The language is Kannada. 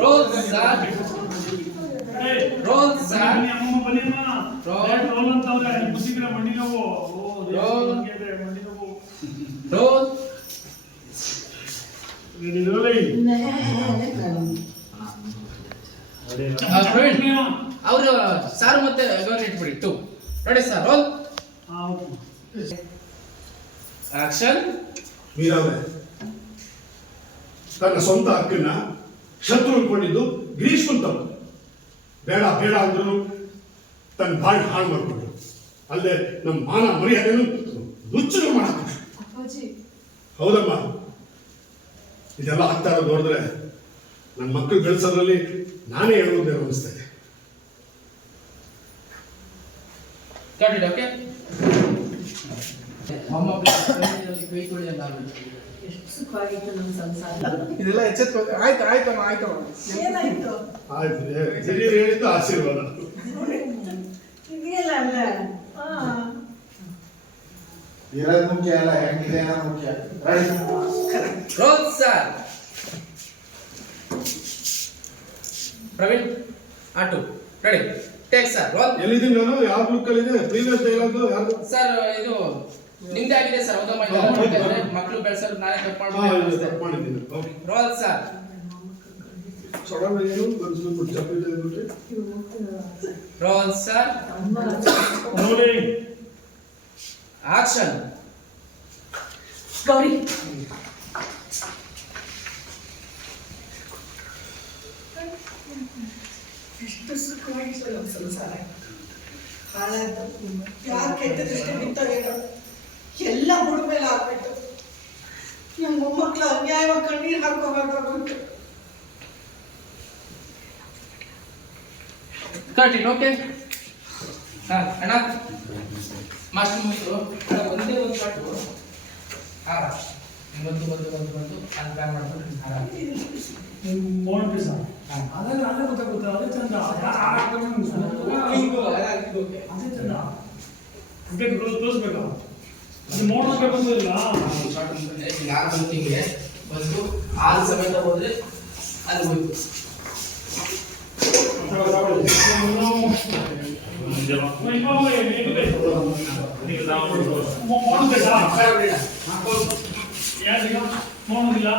ರೋಲ್ ಸರ್ ರೋಲ್ ಸರ್ ಅಮ್ಮ ಬನ್ನಿಮ್ಮ ರೋಲ್ ಅಂತವ್ರೆ ಮುಸಿದ್ರೆ ಮಂಡಿ ನೋವು ರೋಲ್ ಮಂಡಿ ನೋವು ರೋಲ್ ಅವರು ಸಾರು ಮತ್ತೆ ಗೌರಿ ಇಟ್ಬಿಡಿ ಟು ರೆಡಿ ಸರ್ ರೋಲ್ ಆಕ್ಷನ್ ವೀರವ್ರೆ ತನ್ನ ಸ್ವಂತ ಹಕ್ಕನ್ನ ಶತ್ರು ಅನ್ಕೊಂಡಿದ್ದು ಗ್ರೀಷ್ಮನ್ ತಪ್ಪು. ಬೇಡ ಬೇಡ ಅಂದ್ರು ತನ್ನ ಬಾಯಿ ಹಾಳು ಮಾಡ್ಕೊಂಡು ಅಲ್ಲದೆ ನಮ್ಮ ಮಾನ ಮರ್ಯಾದೆಯನ್ನು ನುಚ್ಚು ಮಾಡಾಕ್ಬಿಟ್ರು. ಹೌದಮ್ಮ, ಇದೆಲ್ಲ ಆಗ್ತಾ ಇರೋದು ನೋಡಿದ್ರೆ ನನ್ನ ಮಕ್ಕಳು ಬೆಳೆಸೋದ್ರಲ್ಲಿ ನಾನೇ ಹೇಳುವುದೇ ಅನಿಸ್ತಾ ಇದೆ. ಓಕೆ ಎಷ್ಟು ಸುಖವಾಗಿತ್ತು ನಮ್ಮ ಸಂಸಾರ. ಇದೆಲ್ಲ ಎಚ್ಚೆತ್ತು ಆಯ್ತು ಆಯ್ತಮ್ಮ ಆಯ್ತಮ್ಮ ಏನಾಯ್ತು ಆಯ್ತು, ಹಿರಿಯರು ಹೇಳಿದ್ದು ಆಶೀರ್ವಾದ. ಇದೆಯಲ್ಲ ಅಲ್ಲ ಇರೋದು ಮುಖ್ಯ ಅಲ್ಲ, ಹೆಂಗಿದೆ ಅನ್ನೋದು ಮುಖ್ಯ. ರೋಲ್ ಸರ್ ಪ್ರವೀಣ್ ಆಟು ರೆಡಿ ಟೇಕ್ ಸರ್ ರೋಲ್. ಎಲ್ಲಿದ್ದೀನಿ ನಾನು? ಯಾವ ಲುಕ್ಕಲ್ಲಿ ಇದೆ? ಪ್ರೀವಿಯಸ್ ಡೈಲಾಗ್ ಯಾರು? ಸರ್ ಇದು ನಿಮ್ದೇ ಆಗಿದೆ ಸರ್. ಹೌದಮ್ಮ, ಮಕ್ಕಳು ಬೆಳೆಸೋದು ನಾನೇ ತಪ್ಪು ತಪ್ಪು ಮಾಡಿದ್ದೀನಿ. ರೋಲ್ ಸರ್ ಸಡನ್ ಏನು ಬಂದ್ಬಿಟ್ಟು ಚಪ್ಪಲಿ ತೆಗೆದ್ಬಿಟ್ರೆ ರೋಲ್ ಸರ್ ನೋಡಿ ಆಕ್ಷನ್ ಗೌರಿ ಎಷ್ಟು ಸುಖವಾಗಿತ್ತು ನಮ್ಮ ಸಂಸಾರ. ಹಾಳಾಯ್ತು. ಯಾರು ಕೆಟ್ಟ ದೃಷ್ಟಿ ಬಿತ್ತೋ ಏನೋ ಎಲ್ಲ ಹುಡುಗ ಮೇಲೆ ಆಗ್ಬಿಟ್ಟು ನಮ್ಮ ಮೊಮ್ಮಕ್ಳು ಅನ್ಯಾಯವಾಗಿ ಕಣ್ಣೀರು ಹಾಕೋಬೇಕಾಗ್ಬಿಟ್ಟು. Correct okay. ಹಾಂ ಅಣ್ಣ ಮಾಸ್ಟರ್ ಮುಗಿತು. ಒಂದೇ ಒಂದು ಕಟ್ಟು ಹಾರ ಬಂದು ಬಂದು ಬಂದು ಬಂದು ಅದು ಪ್ಲಾನ್ ಮಾಡ್ಕೊಂಡು ಹಾರ ಮೋಹನ್ ಪೀಸ ಅದೆಲ್ಲ ಅಲ್ಲೇ ಗೊತ್ತಾಗುತ್ತೆ. ಅದೇ ಚಂದ ಅದೇ ಚಂದ ಬೇಕು ತೋರಿಸ್ಬೇಕಾ? ಅದು ಮೋಹನ್ ಬಂದಿಲ್ಲ ಯಾರು ಬಂದು ಹಿಂಗೆ ಬಂದು ಆರು ಸಮೇತ ಹೋದ್ರೆ ಅಲ್ಲಿ ಹೋಯ್ತು. ಮೋಹನ್ ಇಲ್ಲ